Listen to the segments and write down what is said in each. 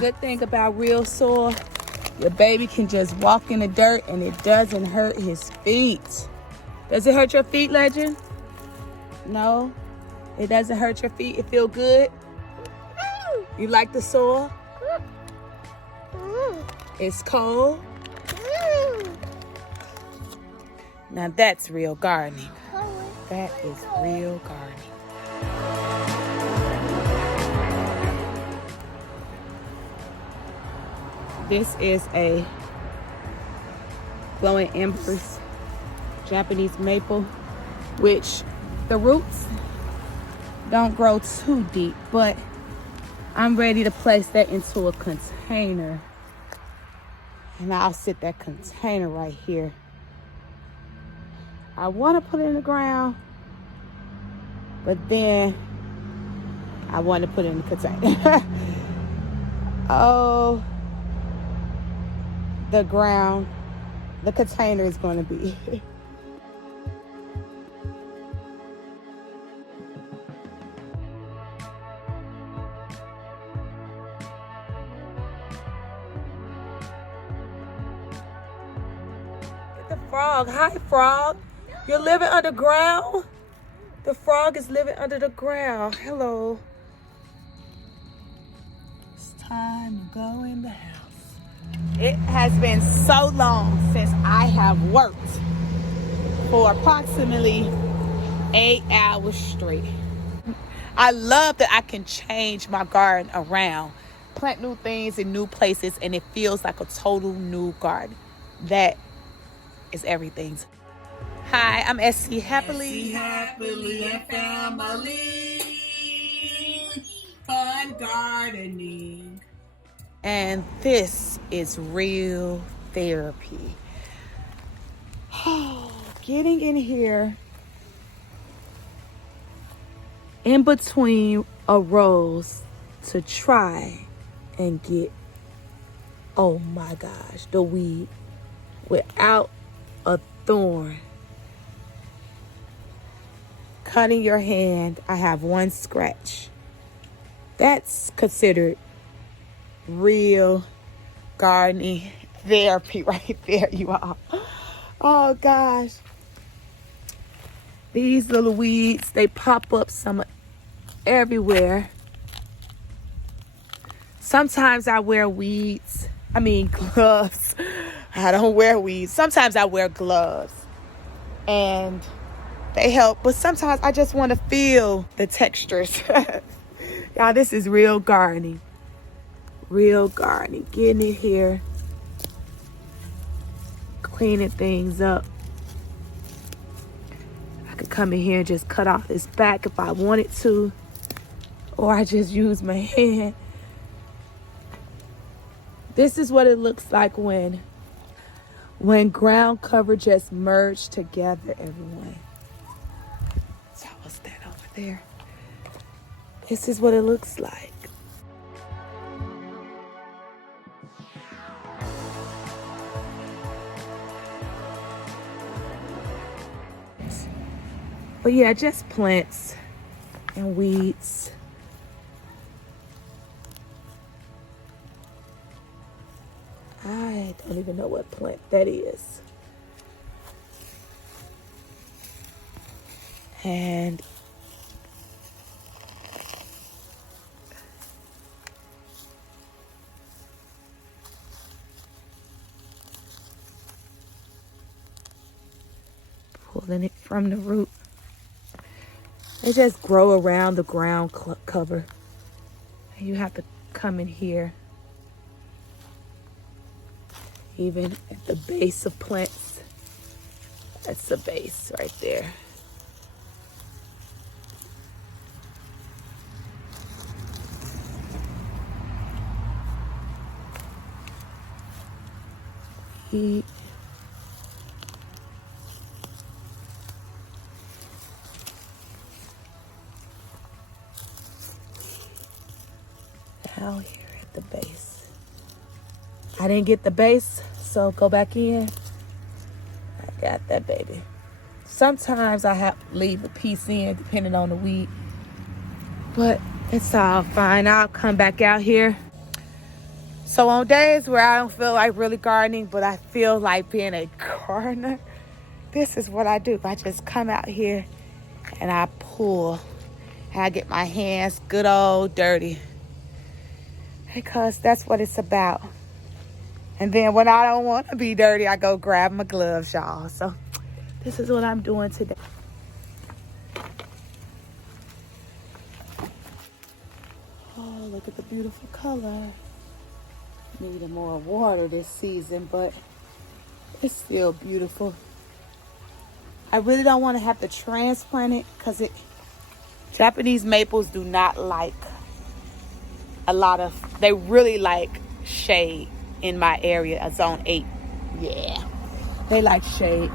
good thing about real soil, your baby can just walk in the dirt and it doesn't hurt his feet. Does it hurt your feet, Legend? No, it doesn't hurt your feet. It feel good? You like the soil? It's cold? Now that's real gardening. That is real gardening. This is a glowing embers Japanese maple, which the roots don't grow too deep, but I'm ready to place that into a container. And I'll sit that container right here. I want to put it in the ground, but then I want to put it in the container. Oh, the ground, the container is going to be. The frog. Hi, frog. You're living underground? The frog is living under the ground. Hello. It's time to go in the house. It has been so long since I have worked for approximately 8 hours straight. I love that I can change my garden around, plant new things in new places, and it feels like a total new garden. That is everything. Hi, I'm SC Happily. Happily and family. Fun gardening. And this is real therapy. Getting in here in between a rows to try and get, oh my gosh, the weed without a thorn. Cutting your hand, I have one scratch. That's considered real gardening therapy right there, you all. Oh gosh. These little weeds, they pop up some everywhere. Sometimes I wear gloves. I don't wear weeds. Sometimes I wear gloves and they help, but sometimes I just want to feel the textures. Y'all, this is real gardening. Real gardening. Getting it here. Cleaning things up. I could come in here and just cut off this back if I wanted to. Or I just use my hand. This is what it looks like when ground cover just merged together, everyone. So what's that over there? This is what it looks like. But yeah, just plants and weeds. I don't even know what plant that is. And pulling it from the root. They just grow around the ground cover. And you have to come in here. Even at the base of plants. That's the base right there. Heat. Down here at the base. I didn't get the base, so go back in. I got that baby. Sometimes I have to leave a piece in depending on the weed, but it's all fine. I'll come back out here. So on days where I don't feel like really gardening, but I feel like being a gardener, this is what I do. I just come out here and I pull. And I get my hands good old dirty. Because that's what it's about. And then when I don't want to be dirty, I go grab my gloves, y'all. So this is what I'm doing today. Oh, look at the beautiful color. Needed more water this season, but it's still beautiful. I really don't want to have to transplant it because Japanese maples do not like they really like shade in my area, zone 8. Yeah, they like shade.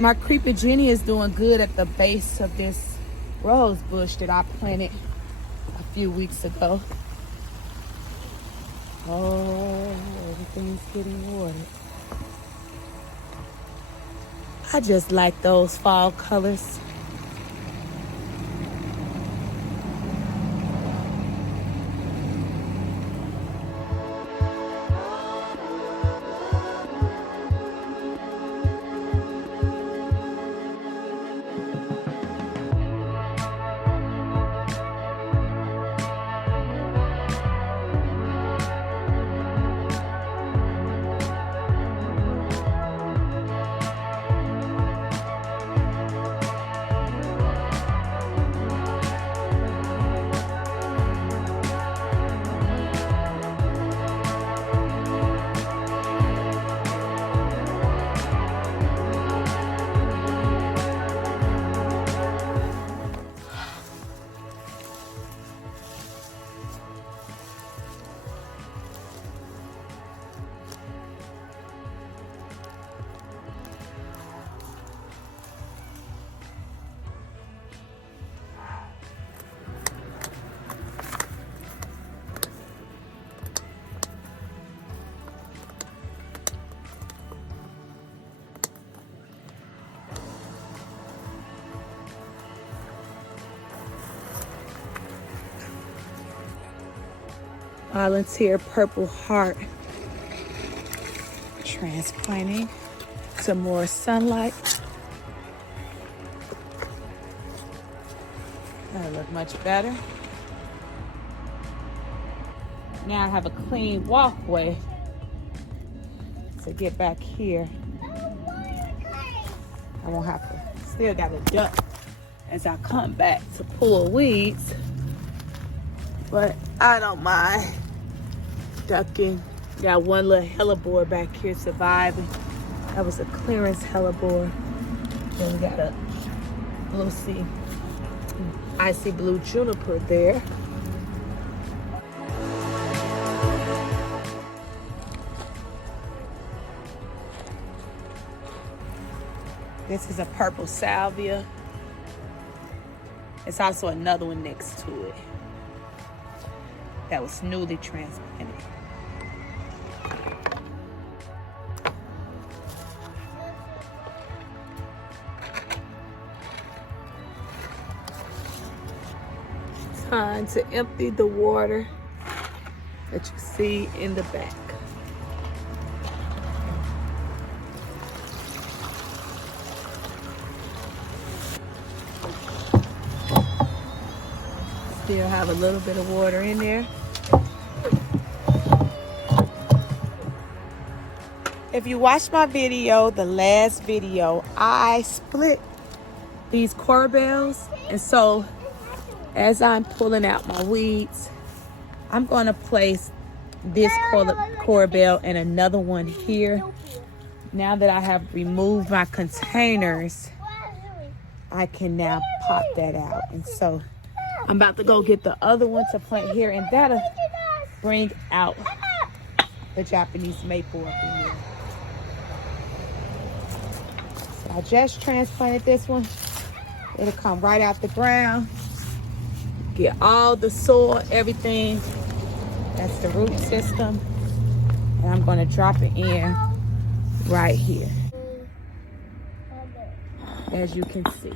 My creeper Jenny is doing good at the base of this rose bush that I planted a few weeks ago. Oh, everything's getting watered. I just like those fall colors. Volunteer Purple Heart. Transplanting some more sunlight. That'll look much better. Now I have a clean walkway to get back here. I won't have to, still got to duck as I come back to pull weeds, but I don't mind ducking. Got one little hellebore back here surviving. That was a clearance hellebore. Then we got a icy blue juniper there. This is a purple salvia. It's also another one next to it that was newly transplanted. Time to empty the water that you see in the back. Still have a little bit of water in there. If you watched my video, the last video, I split these corbels, and so as I'm pulling out my weeds, I'm going to place this corbel and another one here. Now that I have removed my containers, I can now pop that out. And so I'm about to go get the other one to plant here, and that'll bring out the Japanese maple up in there. So I just transplanted this one. It'll come right out the ground. Get all the soil, everything. That's the root system. And I'm going to drop it in right here, as you can see.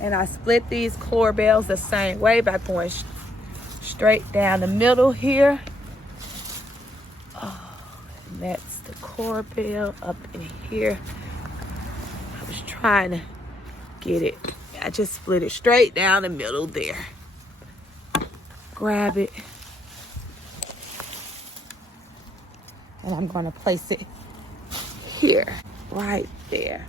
And I split these corbels the same way by going straight down the middle here. Oh, and that's the corbel up in here. I was trying to get it. I just split it straight down the middle there. Grab it. And I'm going to place it here, right there.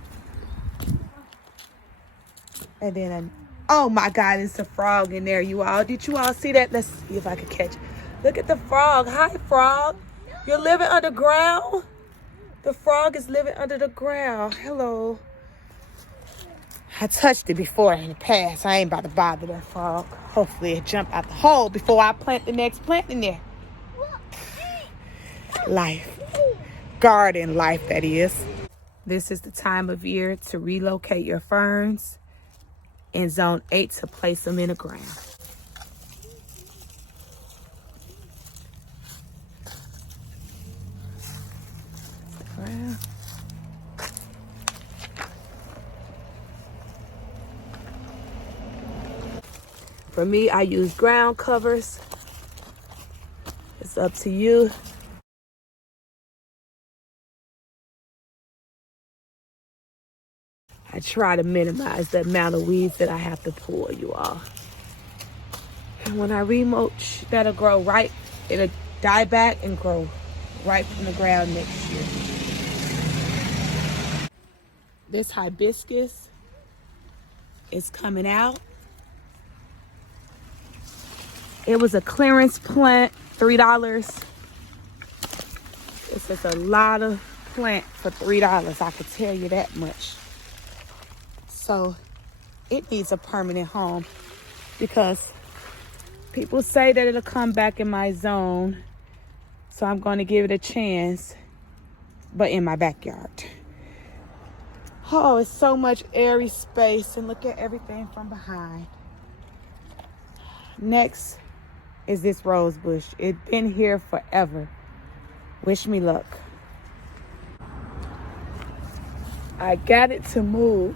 And then, oh my God, it's a frog in there, you all. Did you all see that? Let's see if I can catch it. Look at the frog. Hi, frog. You're living underground? The frog is living under the ground. Hello. I touched it before in the past. I ain't about to bother that frog. Hopefully it jump out the hole before I plant the next plant in there. Life. Garden life, that is. This is the time of year to relocate your ferns in zone 8 to place them in the ground. For me, I use ground covers. It's up to you. I try to minimize the amount of weeds that I have to pull, you all. And when I remulch, that'll grow right, it'll die back and grow right from the ground next year. This hibiscus is coming out. It was a clearance plant, $3. This is a lot of plant for $3, I can tell you that much. So it needs a permanent home because people say that it'll come back in my zone. So I'm going to give it a chance, but in my backyard. Oh, it's so much airy space, and look at everything from behind. Next is this rose bush. It's been here forever. Wish me luck. I got it to move.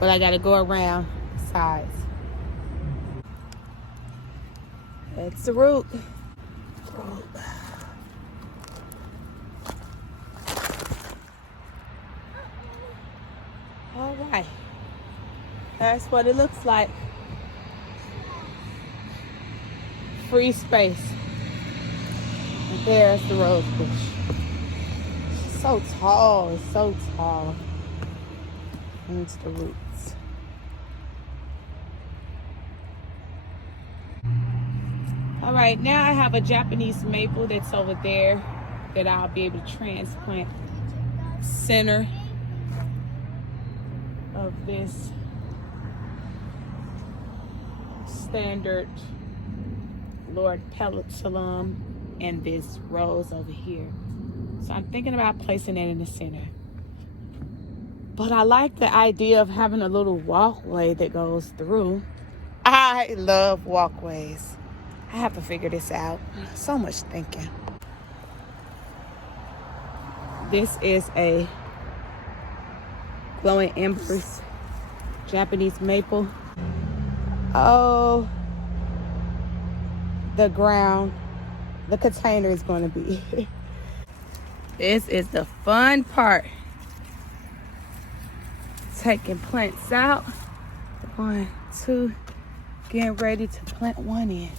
But I gotta go around sides. That's the root. All right. That's what it looks like. Free space. And there's the rose bush. It's so tall. It's so tall. And it's the roots. All right, now I have a Japanese maple that's over there that I'll be able to transplant center of this standard Lord Petalum and this rose over here. So I'm thinking about placing that in the center. But I like the idea of having a little walkway that goes through. I love walkways. I have to figure this out. So much thinking. This is a glowing embers Japanese maple. Oh, the ground, the container is going to be. This is the fun part. Taking plants out. 1, 2, getting ready to plant one in.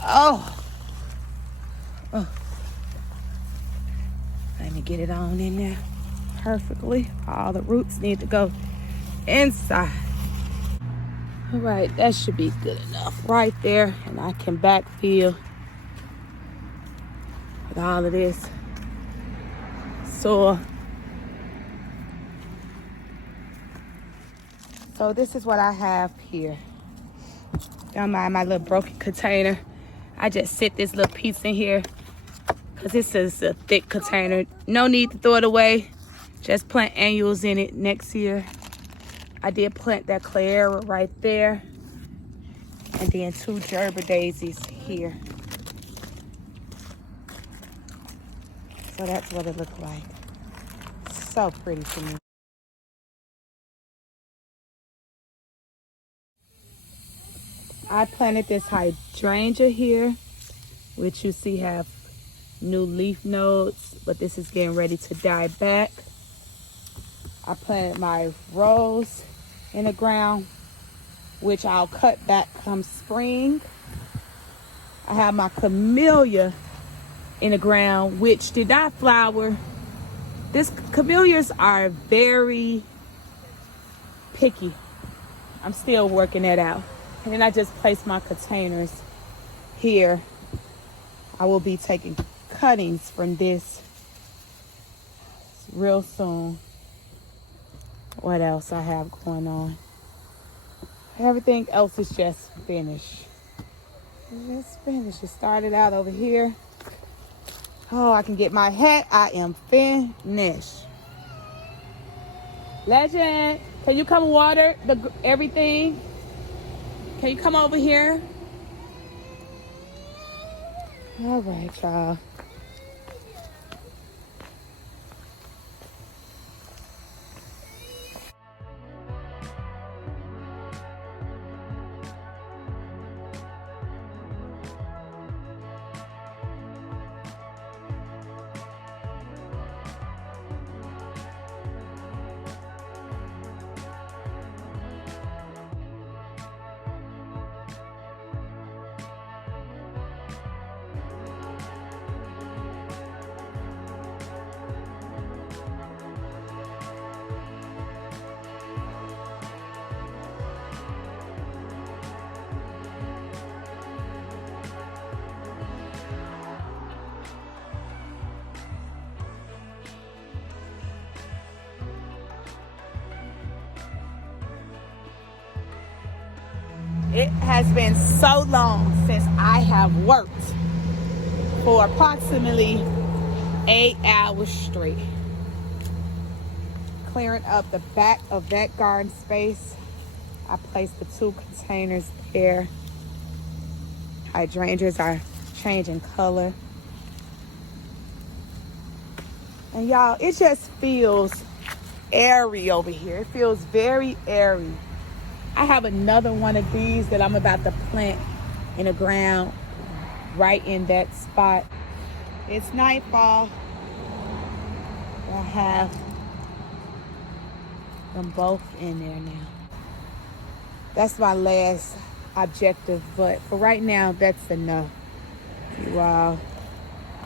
Oh. Let me get it on in there perfectly. All the roots need to go inside. All right, that should be good enough right there. And I can backfill with all of this soil. So this is what I have here. Don't mind my little broken container. I just sit this little piece in here because this is a thick container. No need to throw it away. Just plant annuals in it next year. I did plant that Huechera right there. And then 2 Gerber daisies here. So that's what it looked like. So pretty to me. I planted this hydrangea here, which you see have new leaf nodes, but this is getting ready to die back. I planted my rose in the ground, which I'll cut back come spring. I have my camellia in the ground, which did not flower. This camellias are very picky. I'm still working that out. And then I just placed my containers here. I will be taking cuttings from this real soon. What else I have going on? Everything else is just finished. Just finished. It started out over here. Oh, I can get my hat. I am finished. Legend, can you come water everything? Can you come over here? All right, y'all. It has been so long since I have worked for approximately 8 hours straight. Clearing up the back of that garden space. I placed the 2 containers there. Hydrangeas are changing color. And y'all, it just feels airy over here. It feels very airy. I have another one of these that I'm about to plant in the ground right in that spot. It's nightfall. I have them both in there now. That's my last objective, but for right now, that's enough. Wow.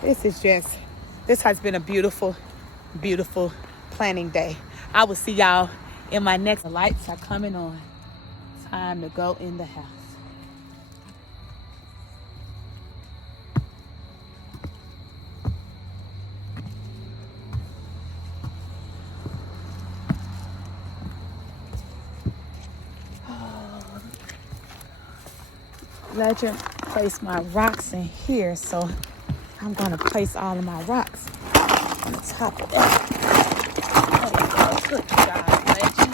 This has been a beautiful, beautiful planting day. I will see y'all in my next. The lights are coming on. Time to go in the house. Legend placed my rocks in here, so I'm gonna place all of my rocks on the top of that. Good job, Legend.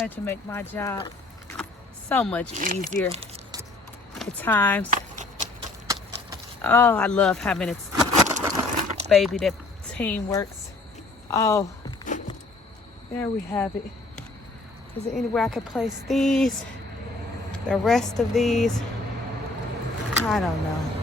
Legend make my job so much easier at times. Oh, I love having a baby that team works. Oh, there we have it. Is there anywhere I could place these? The rest of these, I don't know.